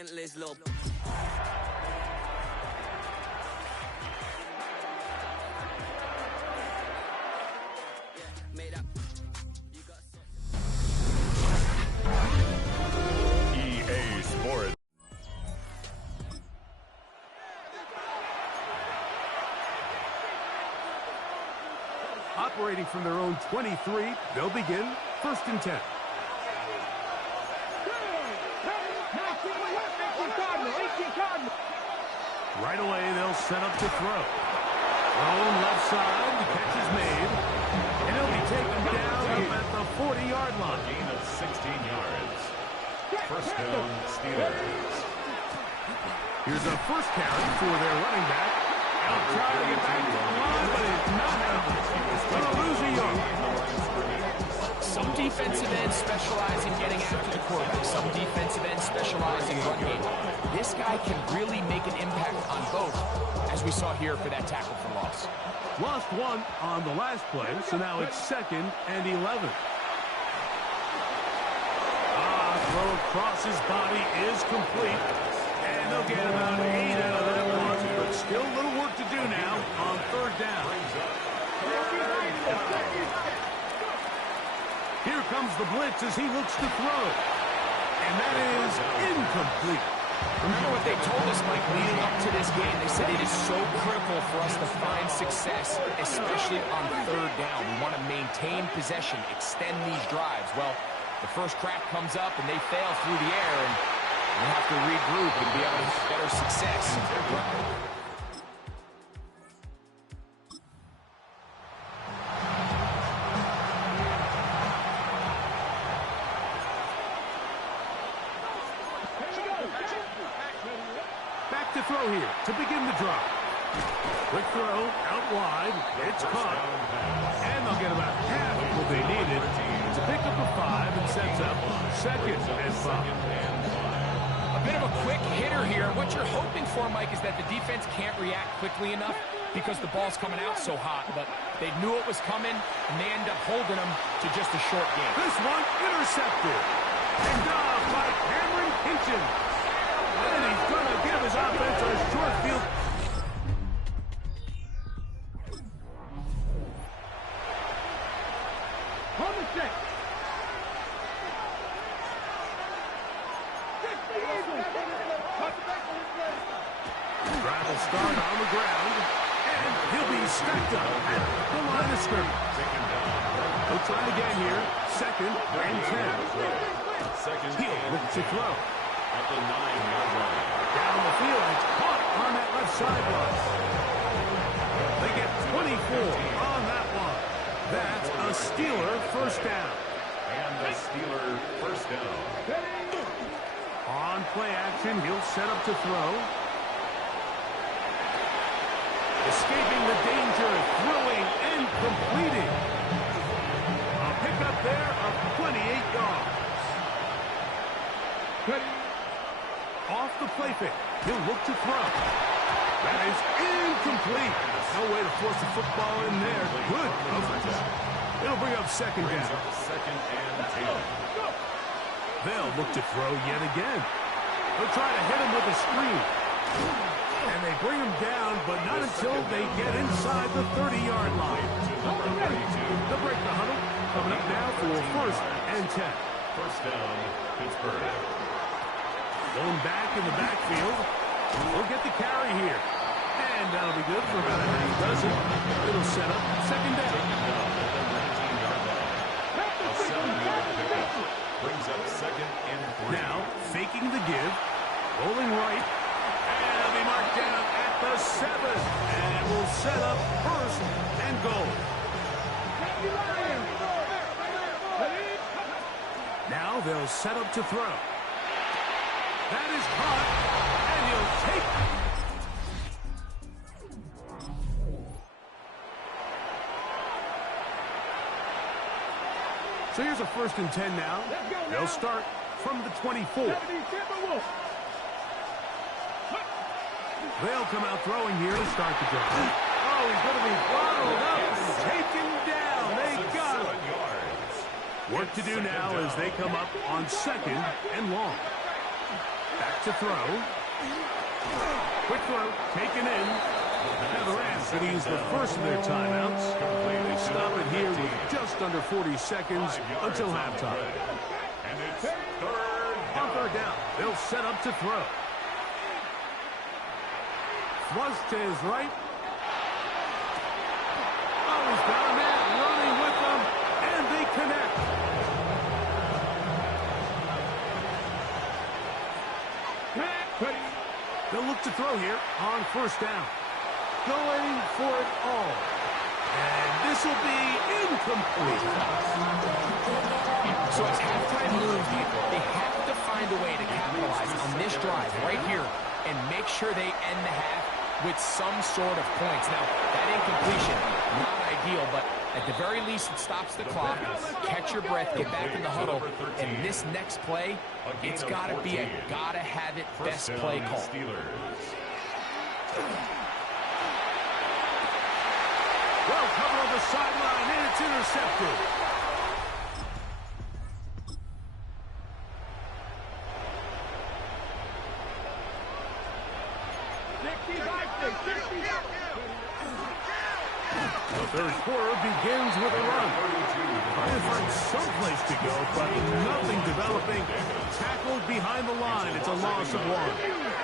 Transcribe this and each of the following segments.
endless loop. EA Sports. Operating from their own 23, they'll begin 1st and 10. Right away, they'll set up to throw. Thrown left side, the catch is made. And he'll be taken down at the 40-yard line. Gain of 16 yards. First down, Steelers. Here's a first carry for their running back. He'll try to get back to the line, but it's not enough. Going to lose a yard. Some defensive ends specialize in getting after the quarterback. Some defensive ends specialize in run game. This guy can really make an impact on both, as we saw here for that tackle for loss. Lost one on the last play, so now it's 2nd and 11. Throw across his body is complete. And they'll get about 8 out of that one, but still a little work to do now on 3rd down. Here comes the blitz as he looks to throw. And that is incomplete. Remember what they told us, Mike, leading up to this game. They said it is so critical for us to find success, especially on 3rd down. We want to maintain possession, extend these drives. Well, the first crack comes up, and they fail through the air, and we have to regroup and be able to have better success. Back to throw here to begin the drive. Quick throw, out wide, it's caught, and they'll get about half of what they needed to pick up a 5 and sets up 2nd and 5. A bit of a quick hitter here. What you're hoping for, Mike, is that the defense can't react quickly enough because the ball's coming out so hot. But they knew it was coming, and they end up holding them to just a short game. This one intercepted. And off by Cameron Hinton. And he's going to give his offense a short field. On the check. Drive will start on the ground, and he'll be stacked up at the line of scrimmage. He'll try again here, 2nd and 10. He'll look to throw. At the 9-yard line. Down the field, it's caught on that left sideline. They get 24 on that one. That's a Steeler first down. And the Steeler first down. On play action, he'll set up to throw. Escaping the danger, throwing and completing. A pickup there of 28 yards. Off the play fake, he'll look to throw. That is incomplete. No way to force the football in there. Good coverage. It'll bring up 2nd down. 2nd and 10. They'll look to throw yet again. They'll try to hit him with a screen. And they bring him down, but not until they get inside the 30-yard line. They'll break the huddle. Coming up now for 1st and 10. First down, Pittsburgh. Going back in the backfield. We'll get the carry here. And that'll be good for about a half dozen. It'll set up 2nd down. A 7-yard pickup brings up 2nd and 3. Now, faking the give. Rolling right. And it'll be marked down at the 7. And it will set up 1st and goal. Now they'll set up to throw. That is caught, and he'll take it. So here's a 1st and 10 now. They'll start from the 24. They'll come out throwing here to start the drive. Oh, he's going to be bottled up and taken down. They got him. Work to do now as they come up on 2nd and long. Back to throw. Quick throw, taken in. Now the Rams could use the first of their timeouts. They stop it here with just under 40 seconds until halftime. And it's third On down. third down, they'll set up to throw. Flush to his right. Oh, he's got a man running with them, and they connect. They'll look to throw here on first down. Going for it all. And this will be incomplete. So as halftime moves, they have to find a way to capitalize on this drive right here and make sure they end the half with some sort of points. Now, that incompletion, not ideal, but at the very least, it stops the clock. Catch your breath, get back in the huddle, and this next play, it's got to be a gotta-have-it best play call. Well covered on the sideline, and it's intercepted. The third quarter begins with a run. Trying to find someplace to go, but nothing developing. Tackled behind the line. It's a loss of 1.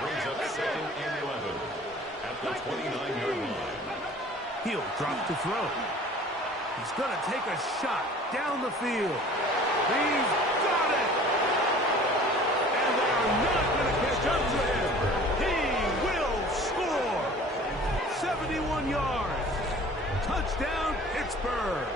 Brings up 2nd and 11 at the 29-yard line. He'll drop to throw. He's going to take a shot down the field. He's got it! And they are not going to catch up to him. He will score! 71 yards. Touchdown, Pittsburgh.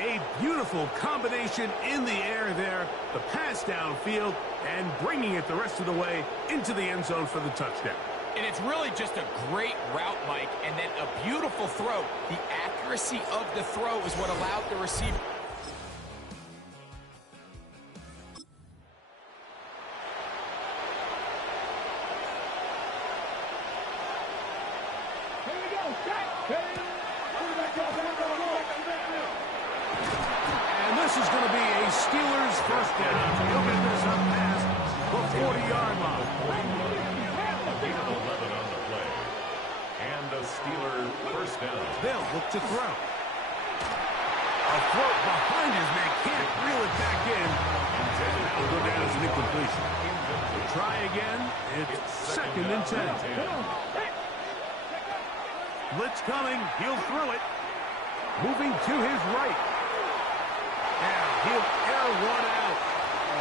A beautiful combination in the air there. The pass downfield and bringing it the rest of the way into the end zone for the touchdown. And it's really just a great route, Mike, and then a beautiful throw. The accuracy of the throw is what allowed the receiver. And this is going to be a Steelers first down. He'll get this up past the 40-yard line. And a Steeler first down. They'll look to throw. A throw behind his man, can't reel it back in. That will go down as an incompletion. Try again. It's 2nd and 10. Blitz coming. He'll throw it. Moving to his right. Now he'll air one out.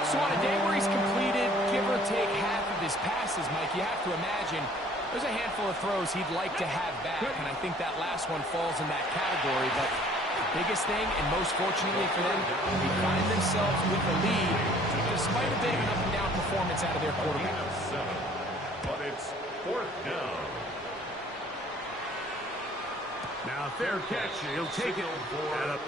So on a day where he's completed, give or take half of his passes, Mike, you have to imagine there's a handful of throws he'd like to have back, and I think that last one falls in that category. But the biggest thing, and most fortunately for them, they find themselves with the lead, despite a bit of an up-and-down performance out of their quarterback. But it's 4th down. Now fair catch. He'll take it. And up.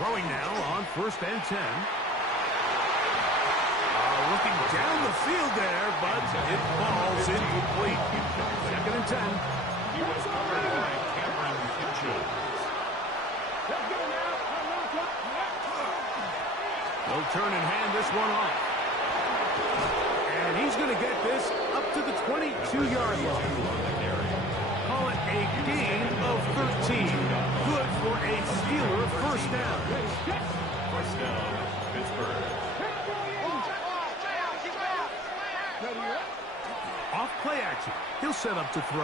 Throwing now on 1st and 10. Looking down the field there, but it falls incomplete. 2nd and 10. He was covered by Cameron Kinchins. They'll turn and hand this one off. And he's going to get this up to the 22-yard line. Call it a gain of 13. Good for a Steeler first down. First down, Pittsburgh. Off play action. He'll set up to throw.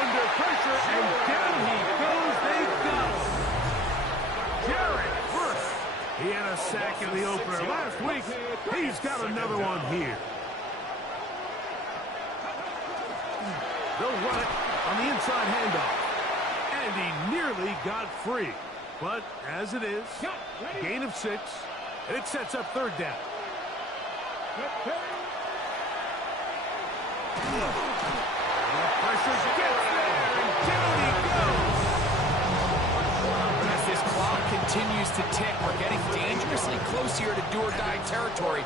Under pressure, and down he goes. They've got him. Jarrett first. He had a sack in the opener last week. He's got another one here. They'll run it on the inside handoff. And he nearly got free. But as it is, gain of 6. And it sets up 3rd down. Pressure gets there, and down he goes. As this clock continues to tick, we're getting dangerously close here to do-or-die territory.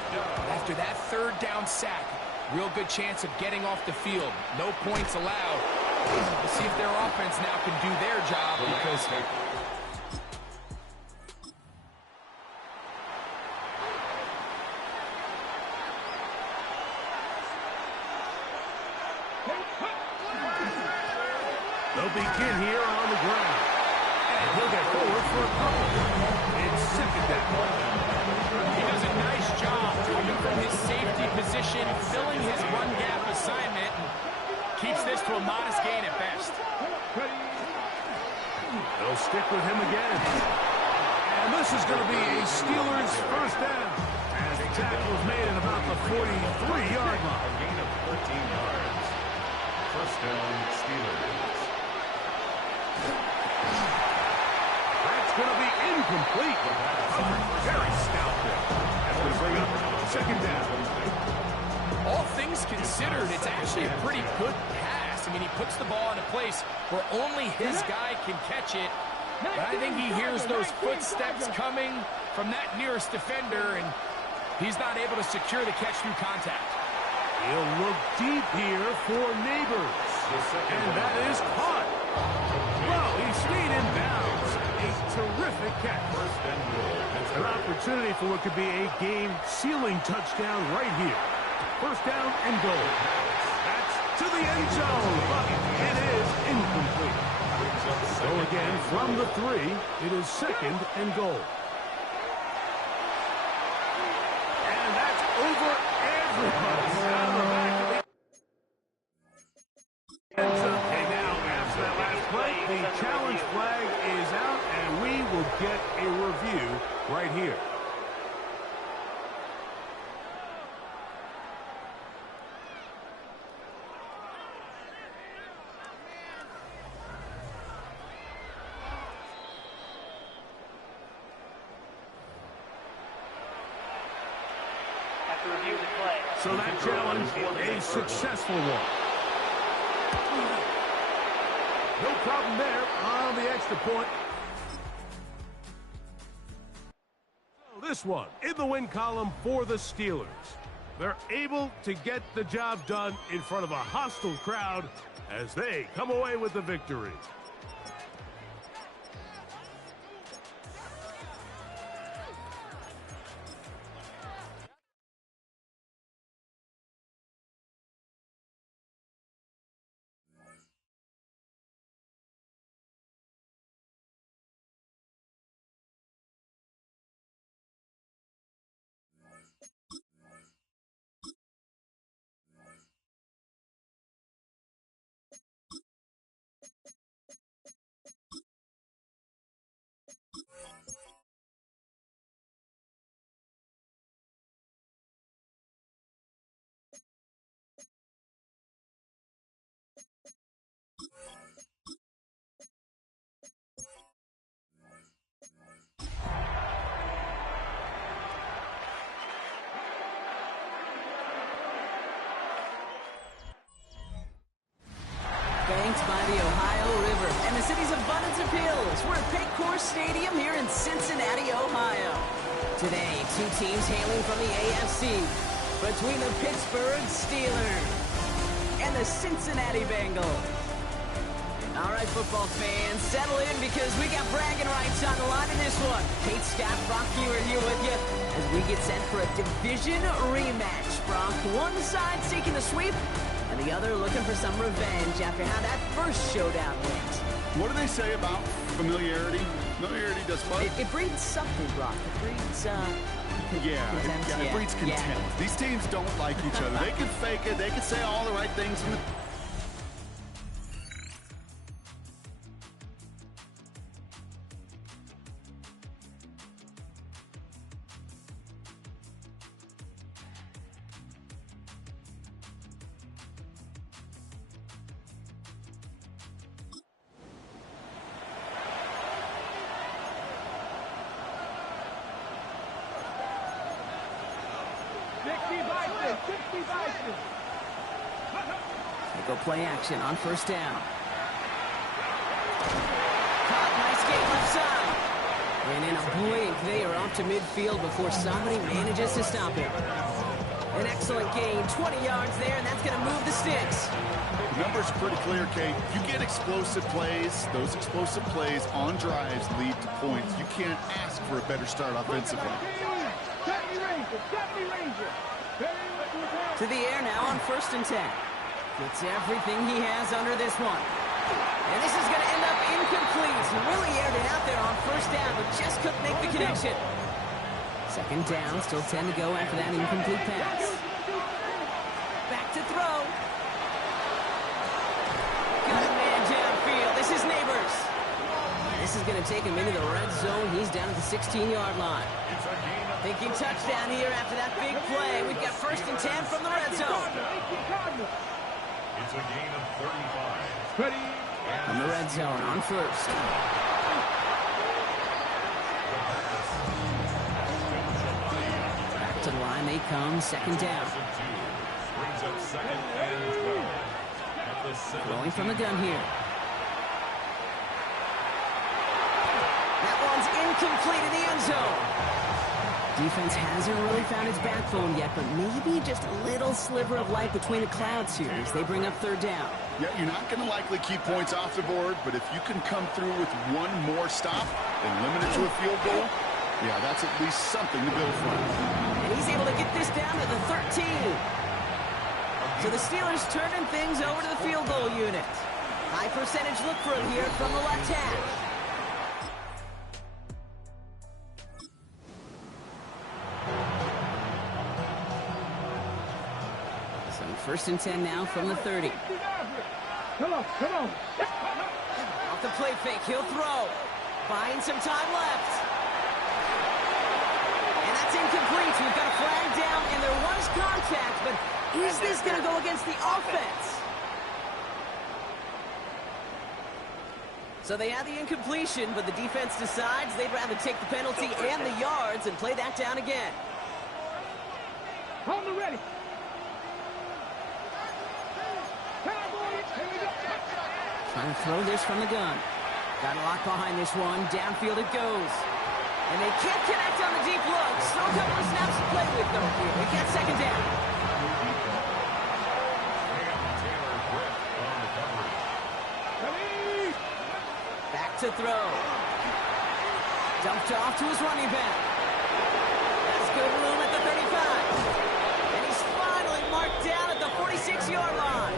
After that 3rd down sack, real good chance of getting off the field. No points allowed. We'll see if their offense now can do their job because... They'll begin here on the ground. And he'll get forward for a couple. It's second down. He does a nice job coming from his safety position, filling his run gap assignment, and keeps this to a modest gain at best. They'll stick with him again. And this is going to be a Steelers first down. As the tackle is made at about the 43-yard line. A gain of 13 yards. First down, Steelers. That's going to be incomplete. Very stout there. That's going to bring up second down. All things considered, it's actually a pretty good pass. I mean, he puts the ball in a place where only his guy can catch it. But I think he hears those footsteps coming from that nearest defender, and he's not able to secure the catch through contact. He'll look deep here for Neighbors. And that is caught. Well, he stayed in bounds. A terrific catch. First and goal. An opportunity for what could be a game-sealing touchdown right here. First down and goal. That's to the end zone, but it is incomplete. So again, from the 3, it is second and goal. And that's over everybody. Out of the back of the end zone. And now, after that last play, the challenge flag is out, and we will get a review right here. So that challenge, a successful one. No problem there on the extra point. So this one in the win column for the Steelers. They're able to get the job done in front of a hostile crowd as they come away with the victory. Banked by the Ohio River and the city's abundance of hills. We're at Paycor Stadium here in Cincinnati, Ohio. Today, 2 teams hailing from the AFC between the Pittsburgh Steelers and the Cincinnati Bengals. All right, football fans, settle in because we got bragging rights on the line in this one. Kate, Scott, Brock Hewitt here with you as we get set for a division rematch. Brock, one side seeking the sweep, and the other looking for some revenge after how that first showdown went. What do they say about familiarity? Familiarity does what? It breeds something, Brock. It breeds, contempt. It breeds contempt. Yeah. These teams don't like each other. They can fake it. They can say all the right things in the... They go play action on first down. Caught, nice game left side. And in a blink, they are off to midfield before somebody manages to stop him. An excellent gain, 20 yards there, and that's going to move the sticks. The numbers are pretty clear, Kate. You get explosive plays. Those explosive plays on drives lead to points. You can't ask for a better start offensively. To the air now on 1st and 10. Gets everything he has under this one. And this is going to end up incomplete. He really aired it out there on 1st down, but just couldn't make the connection. 2nd down, still 10 to go after that incomplete pass. Back to throw. Got a man downfield. This is Neighbors. This is going to take him into the red zone. He's down at the 16-yard line. Thinking touchdown here after that big play. We've got 1st and 10 from the red zone. It's a gain of 35. Ready. From the red zone on 1st. Back to the line they come. 2nd down. Brings up 2nd and 12. At the 17. Throwing from the gun here. That one's incomplete in the end zone. Defense hasn't really found its backbone yet, but maybe just a little sliver of light between the clouds here as they bring up 3rd down. Yeah, you're not going to likely keep points off the board, but if you can come through with one more stop and limit it to a field goal, yeah, that's at least something to build from. And he's able to get this down to the 13. So the Steelers turning things over to the field goal unit. High percentage look for him here from the left hash. So 1st and 10 now from the 30. Come on. Off the play fake, he'll throw. Buying some time left. And that's incomplete. We've got a flag down, and there was contact, but is this going to go against the offense? So they have the incompletion, but the defense decides they'd rather take the penalty and the yards and play that down again. On the ready. Trying to throw this from the gun. Got a lock behind this one. Downfield it goes. And they can't connect on the deep look. Still a couple of snaps to play with, though, here. They get 2nd down. Back to throw. Dumped off to his running back. That's good room at the 35. And he's finally marked down at the 46-yard line.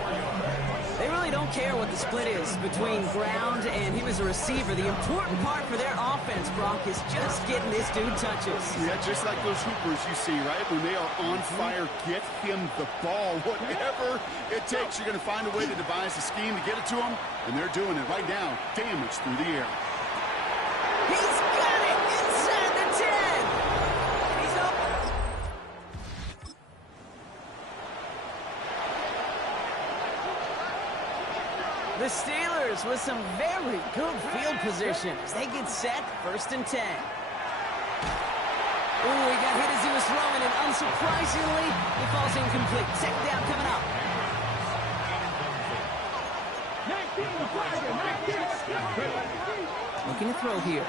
They really don't care what the split is between ground and him as a receiver. The important part for their offense, Brock, is just getting this dude touches. Yeah, just like those hoopers you see, right? When they are on fire, get him the ball. Whatever it takes, you're going to find a way to devise a scheme to get it to him, and they're doing it right now. Damage through the air. He's got it inside the 10. He's up. The Steelers with some very good field position as they get set, 1st and 10. Ooh, he got hit as he was throwing, and unsurprisingly, he falls incomplete. 2nd down coming up. Looking to throw here.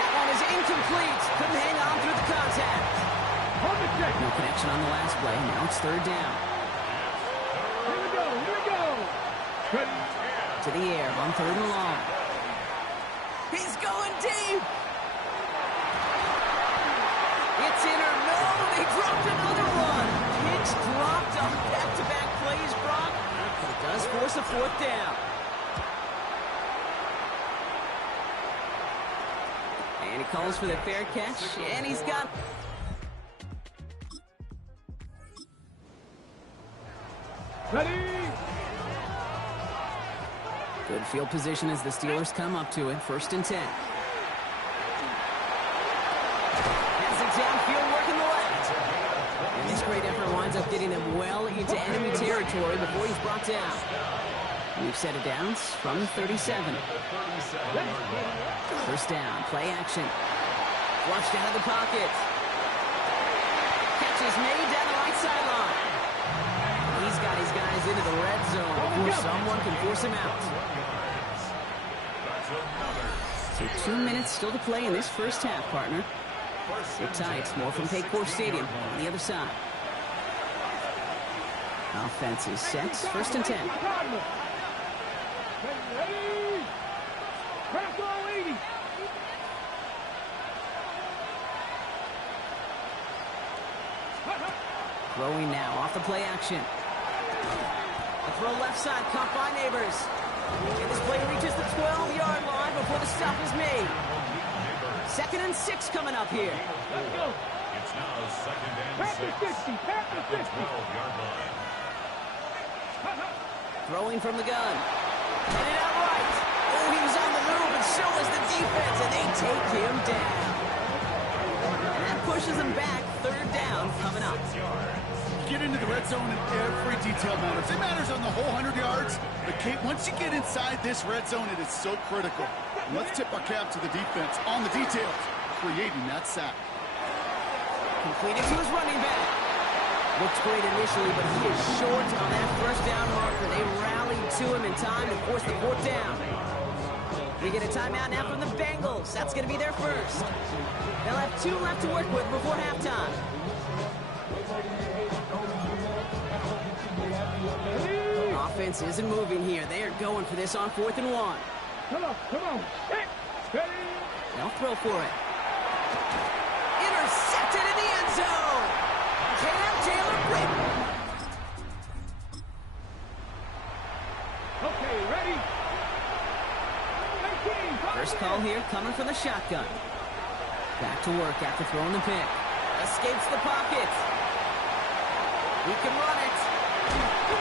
That one is incomplete. Couldn't hang on through the contact. No connection on the last play. Now it's 3rd down. To the air on 3rd and long. He's going deep. It's in or no. They dropped another one. It's dropped on back-to-back plays, Brock. But it does force a 4th down. And he calls for the fair catch, and he's got... Ready. Good field position as the Steelers come up to it. 1st and 10. Has it downfield, working the left. And this great effort winds up getting them well into enemy territory before he's brought down. We've set it down from 37. 1st down, play action. Flushed out of the pocket. Catch is made down the right sideline. He's got his guys into the red zone before someone can force him out. So 2 minutes still to play in this 1st half, partner. Sit tight. More from Paycor Stadium on the other side. Offense is set. First and 10. Throwing now off the play action. A throw left side, caught by Neighbors. And this play reaches the 12-yard line before the stop is made. 2nd and 6 coming up here. It's now 2nd and 6 at the 12-yard line. Throwing from the gun. Headed out right. Oh, he was on the move, and so was the defense, and they take him down. And that pushes him back. 3rd down coming up. Get into the red zone and every detail matters. It matters on the whole 100 yards. But Kate, once you get inside this red zone, it is so critical. And let's tip our cap to the defense on the details, creating that sack. Completed to his running back. Looks great initially, but he is short on that 1st down marker. They rallied to him in time to force the 4th down. We get a timeout now from the Bengals. That's going to be their first. They'll have 2 left to work with before halftime. Offense isn't moving here. They are going for this on 4th and 1. Come on. They'll throw for it. Intercepted in the end zone. Cam Taylor-Britt. Okay, ready? 19, First call here coming from the shotgun. Back to work after throwing the pick. Escapes the pocket. He can run it.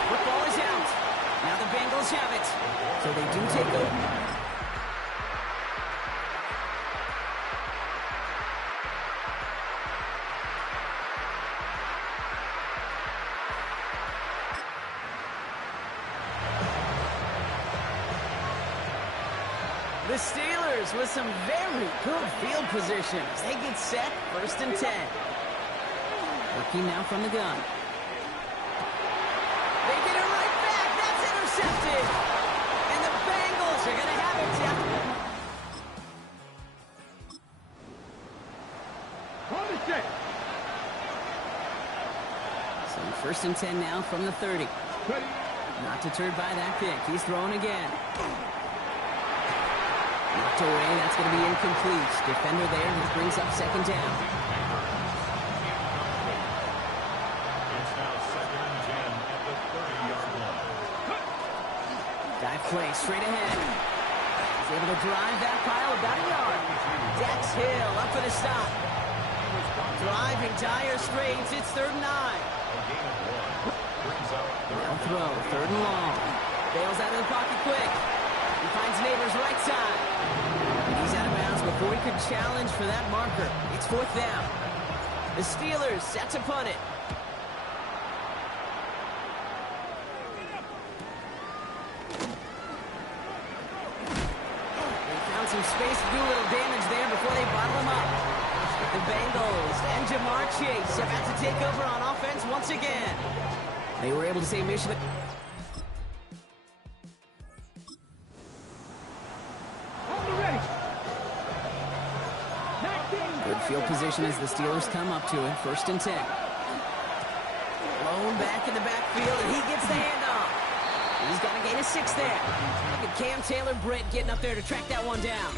Football is out. Now the Bengals have it. So they do take over. The Steelers with some very good field position as they get set. 1st and 10. Working now from the gun. They get it right back. That's intercepted. And the Bengals are going to have it. on the set. So 1st and 10 now from the 30. Ready? Not deterred by that pick. He's throwing again. Knocked away. That's going to be incomplete. Defender there, which brings up 2nd down. It's now 2nd and 10 at the 30-yard line. Dive play straight ahead. He's able to drive that pile about a yard. Dax Hill up for the stop. Driving dire straits. It's 3rd and 9. They'll throw. 3rd and long. Bails out of the pocket quick. He finds Neighbors right side. And he's out of bounds before he could challenge for that marker. It's 4th down. The Steelers set to punt it. They found some space to do a little damage there before they bottle him up. The Bengals and Jamar Chase about to take over on offense once again. They were able to say mission. Good field position as the Steelers come up to it. 1st and 10. Blown back in the backfield, and he gets the handoff. He's got to gain a 6 there. Look at Cam Taylor-Britt getting up there to track that one down.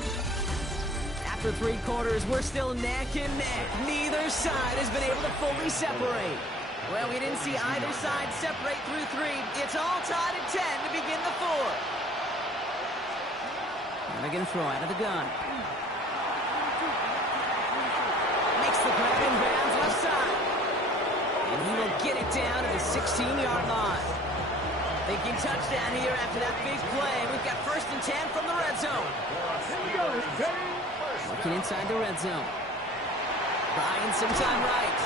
After 3 quarters, we're still neck and neck. Neither side has been able to fully separate. Well, we didn't see either side separate through 3. It's all tied at 10 to begin the 4th. Now they're going to throw out of the gun. The grab in bounds left side. And he will get it down to the 16-yard line. Thinking touchdown here after that big play. We've got 1st and 10 from the red zone. Looking inside the red zone. Buying some time right.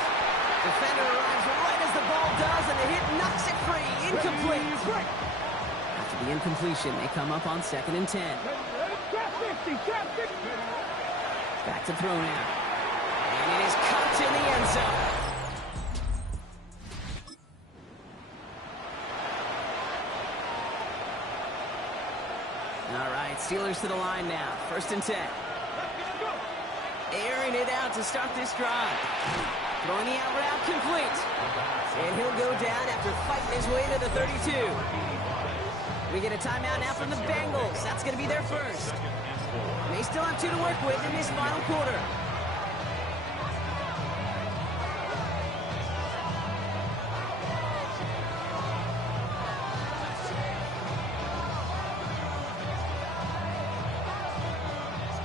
Defender arrives right as the ball does, and the hit knocks it free. Incomplete. After the incompletion, they come up on 2nd and 10. Back to throw now. And it is caught in the end zone. All right, Steelers to the line now. 1st and 10. Airing it out to start this drive. Throwing the out route complete. And he'll go down after fighting his way to the 32. We get a timeout now from the Bengals. That's going to be their first. They still have 2 to work with in this final quarter.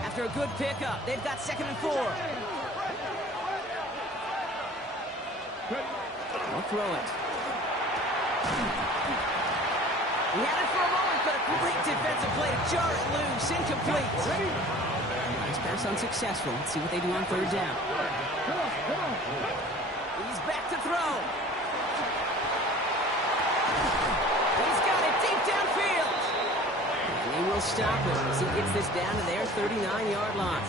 After a good pickup, they've got 2nd and 4. We'll throw it. He had it for a moment, but a great defensive play to jar it loose. Incomplete. Nice pass unsuccessful. Let's see what they do on 3rd down. He's back to throw. He's got it deep downfield. And they will stop him as he gets this down to their 39-yard line.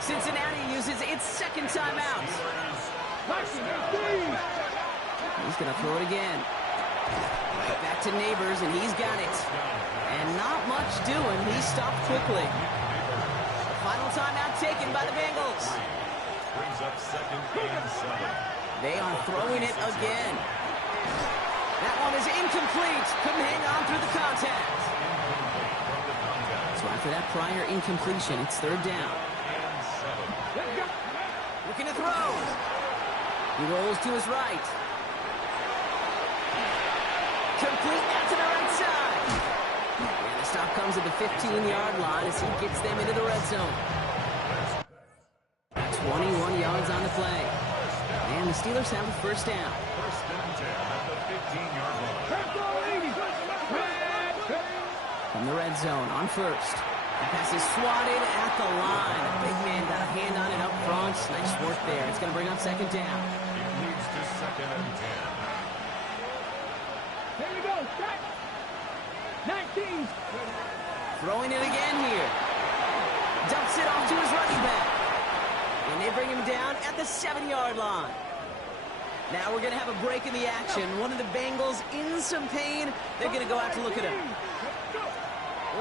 Cincinnati uses its 2nd timeout. He's going to throw it again. Right back to Neighbors, and he's got it. And not much doing. He stopped quickly. The final timeout taken by the Bengals. Brings up 2nd and 7. They are throwing it again. That one is incomplete. Couldn't hang on through the contact. So after that prior incompletion, it's 3rd down. Looking to throw. He rolls to his right. Complete out to the right side. And the stop comes at the 15-yard line as he gets them into the red zone. 21 yards on the play. And the Steelers have a 1st down. 1st and 10 at the 15-yard line. From the red zone on 1st. The pass is swatted at the line. A big man got a hand on it up front. Nice work there. It's going to bring up 2nd down. It leads to 2nd and 10. Here we go. Start. 19. Throwing it again here. Dumps it off to his running back. And they bring him down at the 7-yard line. Now we're going to have a break in the action. One of the Bengals in some pain. They're going to go out to look at him.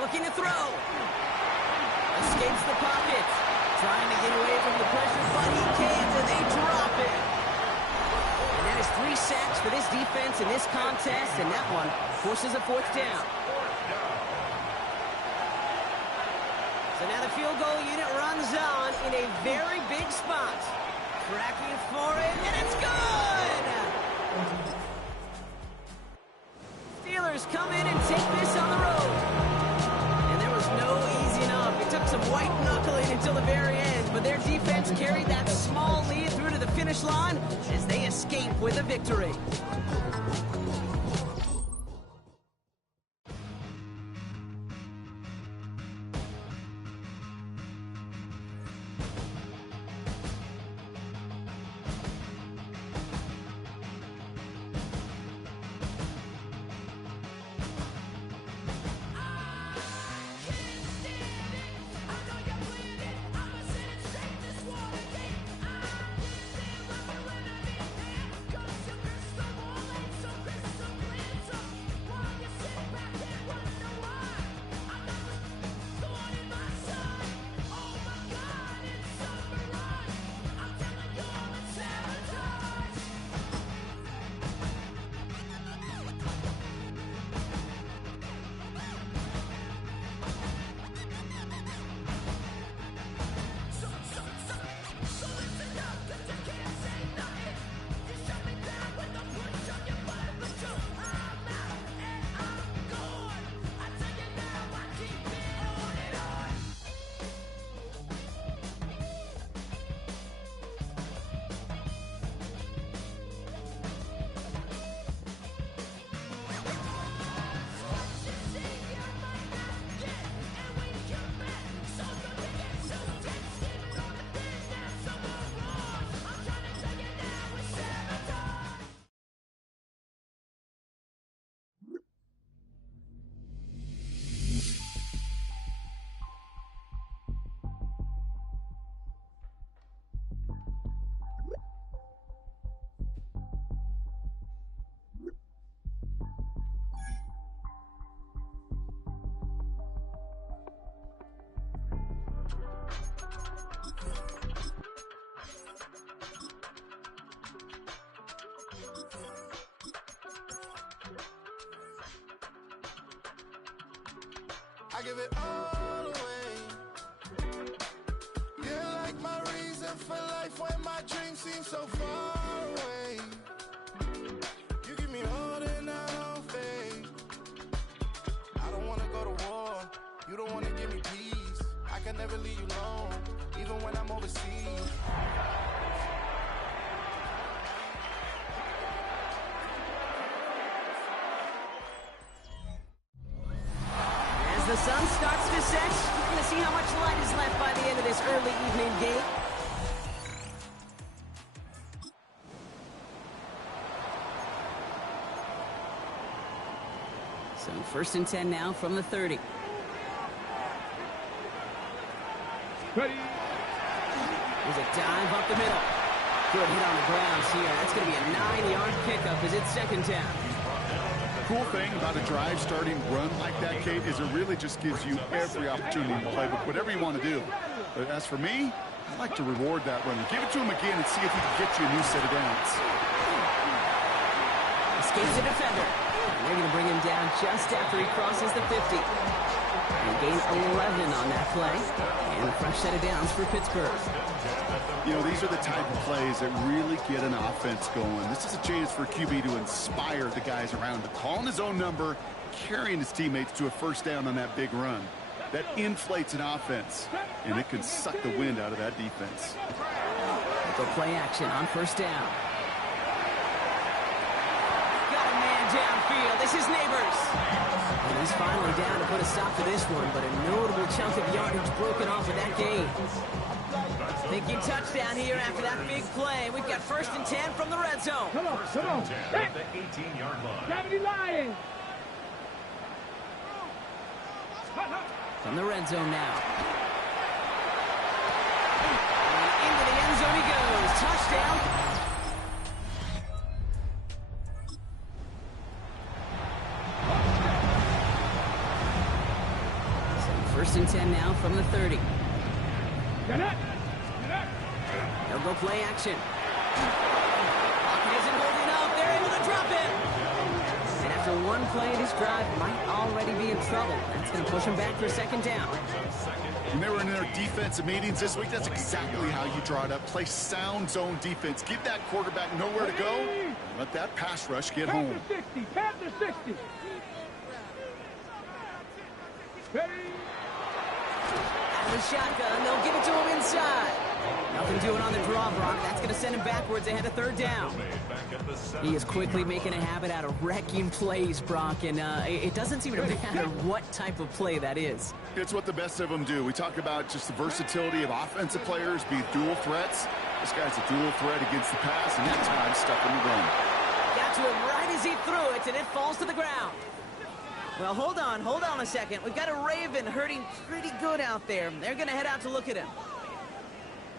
Looking to throw. Escapes the pocket. Trying to get away from the pressure, but he can't, and they drop it. And that is 3 sacks for this defense in this contest, and that one forces a 4th down. So now the field goal unit runs on in a very big spot. Tracking for it, and it's good! Steelers come in and take this on the road. And there was no easing up. It took some white knuckling until the very end, but their defense carried that small lead through to the finish line as they escape with a victory. give it all away. You're like my reason for life when my dreams seem so far away. You give me more than I don't face. I don't wanna go to war. You don't wanna give me peace. I can never leave you alone, even when I'm overseas. As the sun starts to set, we're going to see how much light is left by the end of this early evening game. So 1st and 10 now from the 30. Ready. There's a dive up the middle. Good hit on the grounds here. That's going to be a 9-yard pickup as it's 2nd down. Cool thing about a drive starting run like that, Kate, is it really just gives you every opportunity to play with whatever you want to do. But as for me, I like to reward that runner. Give it to him again and see if he can get you a new set of downs. Escapes the defender. They're going to bring him down just after he crosses the 50. They gain 11 on that play. And a fresh set of downs for Pittsburgh. You know, these are the type of plays that really get an offense going. This is a chance for QB to inspire the guys around him. Calling his own number, carrying his teammates to a 1st down on that big run. That inflates an offense, and it can suck the wind out of that defense. Go play action on 1st down. Got a man downfield. This is Neighbors. And he's finally down to put a stop to this one, but a notable chunk of yardage broken off of that game. Thinking touchdown here after that big play. We've got 1st and 10 from the red zone. Come on, come on. At the 18-yard line. Gravity Lions. From the red zone now. And into the end zone he goes. Touchdown. So 1st and 10 now from the 30. Get it. They'll go play action. Pocket isn't holding up. They're able to drop it. And after one play, this drive might already be in trouble. That's going to push them back for 2nd down. When they were in their defensive meetings this week, that's exactly how you draw it up. Play sound zone defense. Give that quarterback nowhere to go. And let that pass rush get home. Panther 60. Panther 60. Ready. Out of the shotgun, they'll give it to him inside. Nothing doing on the draw, Brock. That's going to send him backwards ahead of 3rd down. He is quickly making a habit out of wrecking plays, Brock, and it doesn't seem to matter what type of play that is. It's what the best of them do. We talk about just the versatility of offensive players, be dual threats. This guy's a dual threat against the pass, and that time stuck in the run. Got to him right as he threw it, and it falls to the ground. Well, hold on a second. We've got a Raven hurting pretty good out there. They're going to head out to look at him.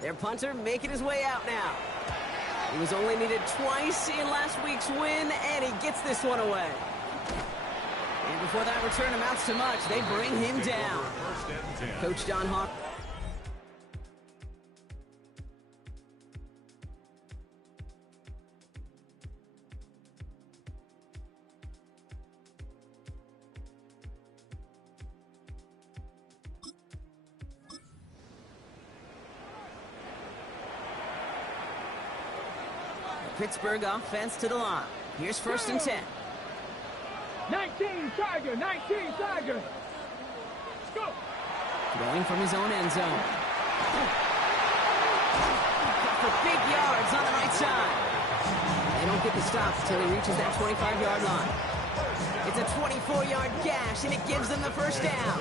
Their punter making his way out now. He was only needed twice in last week's win, and he gets this one away. And before that return amounts to much, they bring him down. Coach John Hawk. Pittsburgh offense to the line. Here's 1st and 10. 19 Tiger. 19 Tiger. Let's go. Going from his own end zone. Got for big yards on the right side. They don't get the stop until he reaches that 25-yard line. It's a 24-yard gash, and it gives them the 1st down.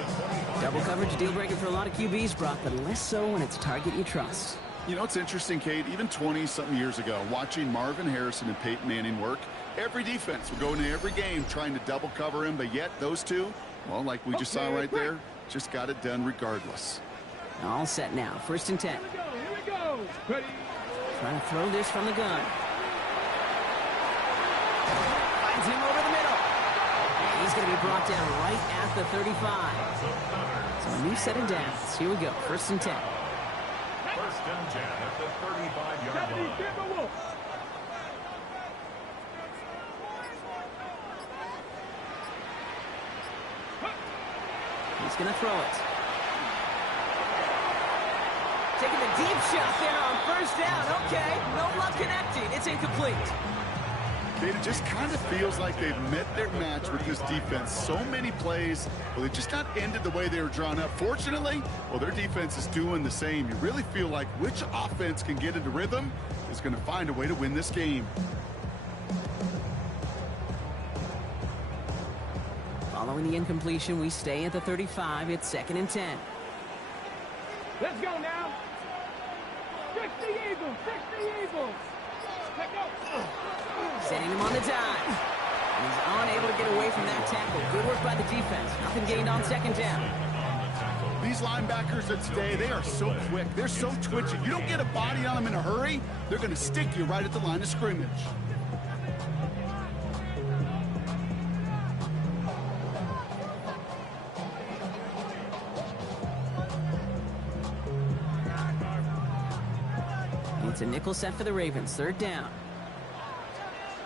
Double coverage deal breaker for a lot of QBs, Brock, but less so when it's a target you trust. You know, it's interesting, Kate, even 20-something years ago, watching Marvin Harrison and Peyton Manning work, every defense would go into every game trying to double cover him, but yet those two, well, like we just saw right there, just got it done regardless. All set now. 1st and 10. Here we go. Ready. Trying to throw this from the gun. Finds him over the middle. And he's going to be brought down right at the 35. So a new set of downs. Here we go. 1st and 10. 1st and 10 at the 35-yard line. He's going to throw it. Taking a deep shot there on first down. Okay, no luck connecting. It's incomplete. It just kind of feels like they've met their match with this defense. So many plays, well, they just not ended the way they were drawn up. Fortunately, well, their defense is doing the same. You really feel like which offense can get into rhythm is going to find a way to win this game. Following the incompletion, we stay at the 35. It's 2nd and 10. Let's go now. 60 Eagles, 60 Eagles. Let's go. Setting him on the dive. And he's unable to get away from that tackle. Good work by the defense. Nothing gained on 2nd down. These linebackers of today, they are so quick. They're so twitchy. You don't get a body on them in a hurry, they're going to stick you right at the line of scrimmage. It's a nickel set for the Ravens. 3rd down.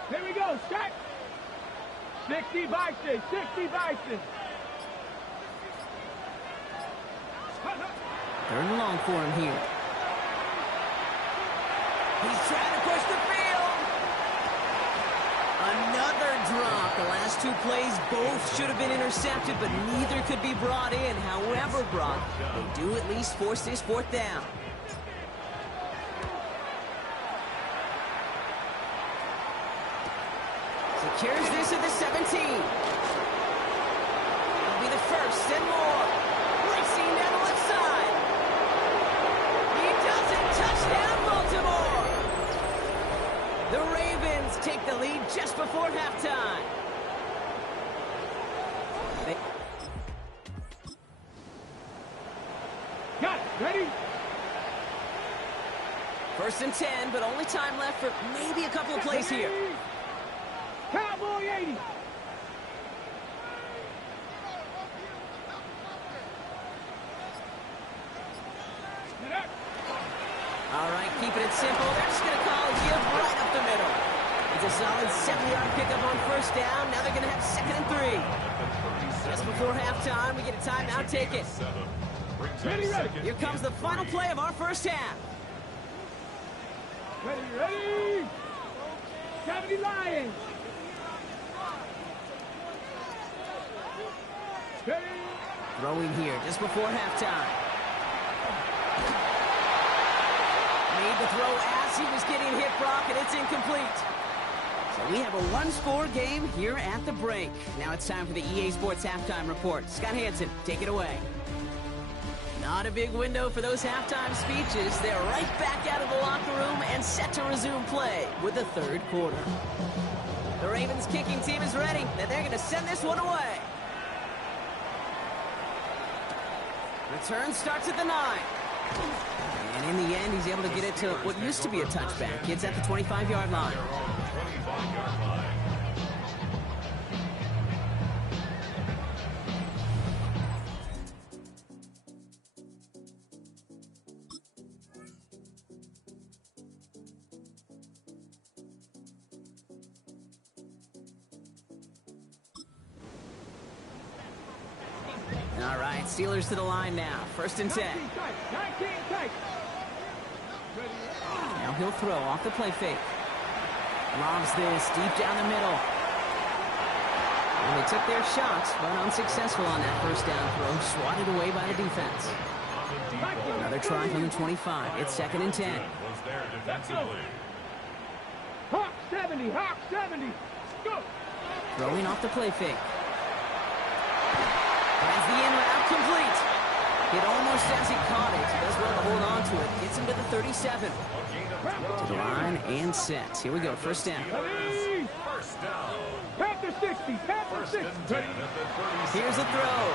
Here we go, start. 60 Bison, 60 Bison. 3rd and long for him here. He's trying to push the field. Another drop. The last 2 plays both should have been intercepted, but neither could be brought in. However, Brock, they do at least force this 4th down. Secures this at the 17. It'll be the 1st and more. Racing down the left side. He does it. Touchdown, Baltimore. The Ravens take the lead just before halftime. Got it. Ready? 1st and 10, but only time left for maybe a couple of plays here. Cowboy 80. All right, keeping it simple. They're just going to call a give right up the middle. It's a solid 7-yard pickup on 1st down. Now they're going to have 2nd and 3. Just before halftime, we get a timeout. Take it. Ready, ready. Here comes the final play of our 1st half. Ready, ready. 70 Lions. Ready. Throwing here just before halftime. Made the throw as he was getting hit, Brock, and it's incomplete. So we have a 1-score game here at the break. Now it's time for the EA Sports Halftime Report. Scott Hansen, take it away. Not a big window for those halftime speeches. They're right back out of the locker room and set to resume play with the 3rd quarter. The Ravens kicking team is ready, and they're going to send this one away. Return starts at the 9. And in the end, he's able to get it to what used to be a touchback. It's at the 25-yard line. 25-yard line. All right, Steelers to the line now. 1st and 10. 19 tight. Now he'll throw off the play fake. Lobs this deep down the middle. And they took their shots, but unsuccessful on that 1st down throw. Swatted away by the defense. Another try from the 25. It's 2nd and 10. Was there defensively. Hawk 70, Hawk 70. Go. Throwing off the play fake. Has the in route complete. It almost as he caught it. He does well to hold on to it. Gets him to the 37. To the line and set. Here we go. 1st down. Ready. First down. Panther 60, Panther 60. And 10 at the 37. Here's the throw.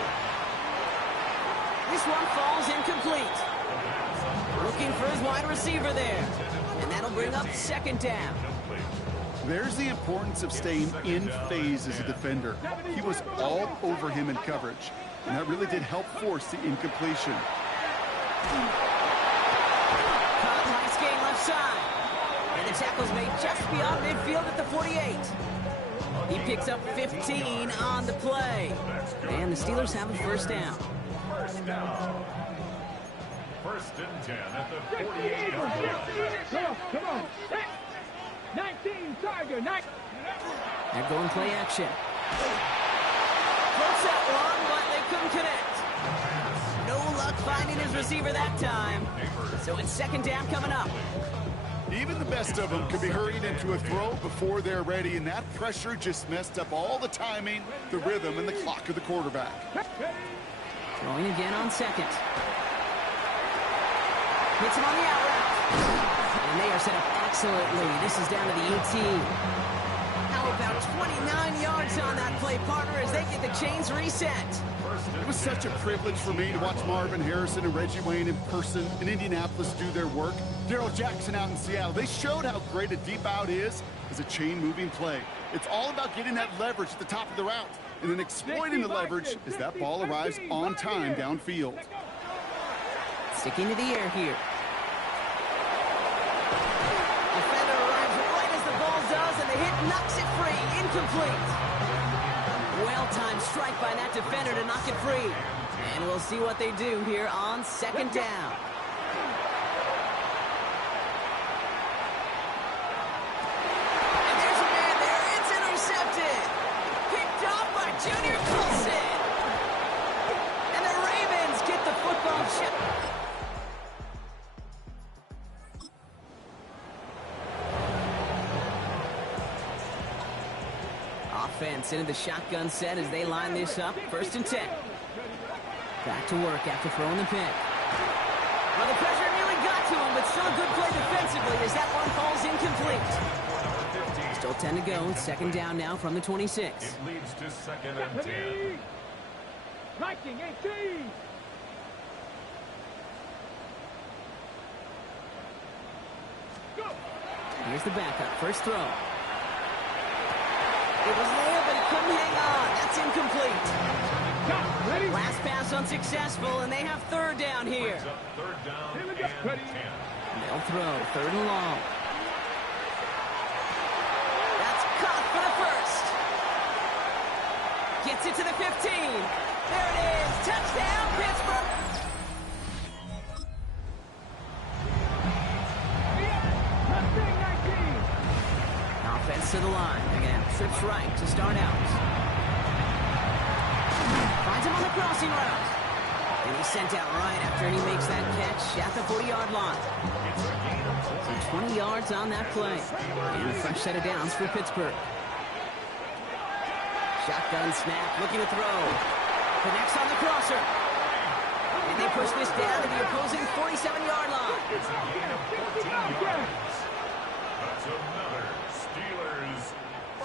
This one falls incomplete. Looking for his wide receiver there. And that'll bring up 2nd down. There's the importance of staying in phase as a defender. He was all over him in coverage, and that really did help force the incompletion. Caught nice gain left side. And the tackle's made just beyond midfield at the 48. He picks up 15 on the play. And the Steelers have a first down. First down. First and 10 at the 48-yard line. Come on. 19, Tiger. 19. They're going play action. Close that one, but they couldn't connect. No luck finding his receiver that time. So it's second down coming up. Even the best of them could be hurried into a throw before they're ready, and that pressure just messed up all the timing, the rhythm, and the clock of the quarterback. Throwing again on second. Hits him on the out route. And they are set up excellently. This is down to the 18. How about 29 yards on that play, partner, as they get the chains reset. It was such a privilege for me to watch Marvin Harrison and Reggie Wayne in person in Indianapolis do their work. Darrell Jackson out in Seattle. They showed how great a deep out is as a chain-moving play. It's all about getting that leverage at the top of the route and then exploiting the leverage as that ball arrives on time downfield. Sticking to the air here. Defender arrives right as the ball does, and the hit knocks it free. Incomplete. Well-timed strike by that defender to knock it free. And we'll see what they do here on second down. And there's a man there. It's intercepted. Picked off by Junior Colson. And the Ravens get the football chip. Offense into the shotgun set as they line this up. First and 10. Back to work after throwing the pick. Well, the pressure nearly got to him, but still a good play defensively as that one falls incomplete. Still 10 to go. Second down now from the 26. It leads to second and 10. Viking 18. Go. Here's the backup. First throw. It was there, but he couldn't hang on. That's incomplete. Ready? Last pass unsuccessful, and they have third down here. Third down Here we and go. 10. They'll throw. Third and long. That's caught for the first. Gets it to the 15. There it is. Touchdown, Pittsburgh. Touchdown 19. Offense to the line. They're going to have trips right to start out. Finds him on the crossing route. And he's sent out right after he makes that catch at the 40-yard line. So 20 yards on that play. And a fresh set of downs for Pittsburgh. Shotgun snap, looking to throw. Connects on the crosser. And they push this down to the opposing 47-yard line. It's a gain of 14 yards. That's another Steelers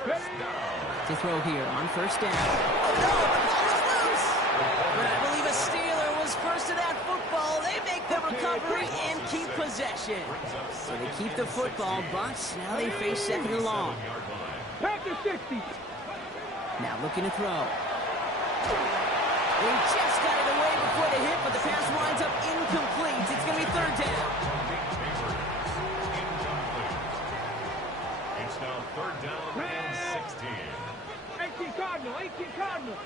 first down. To throw here on first down. Oh no, the ball is loose! But I believe a Steeler was first to that football. They make the recovery and keep possession. So they keep the football, but now they face second and long. Packers 60. Now looking to throw. They just got it away before the hit, but the pass winds up incomplete. It's going to be third down. It's now third down and 16. 18 Cardinal. 18 Cardinal.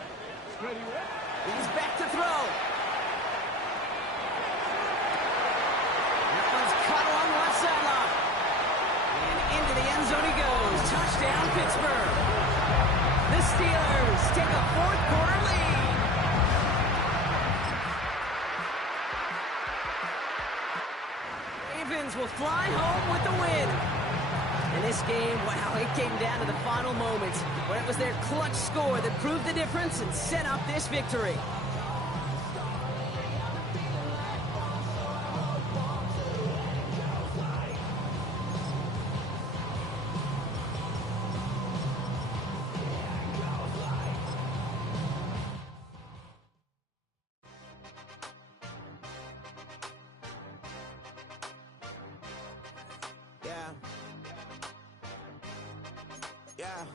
Ready, Red? He's back to throw. That one's caught along the left sideline. And into the end zone he goes. Touchdown, Pittsburgh. The Steelers take a fourth quarter lead. Ravens will fly home with the win. In this game, wow, it came down to the final moments, where it was their clutch score that proved the difference and set up this victory. Yeah.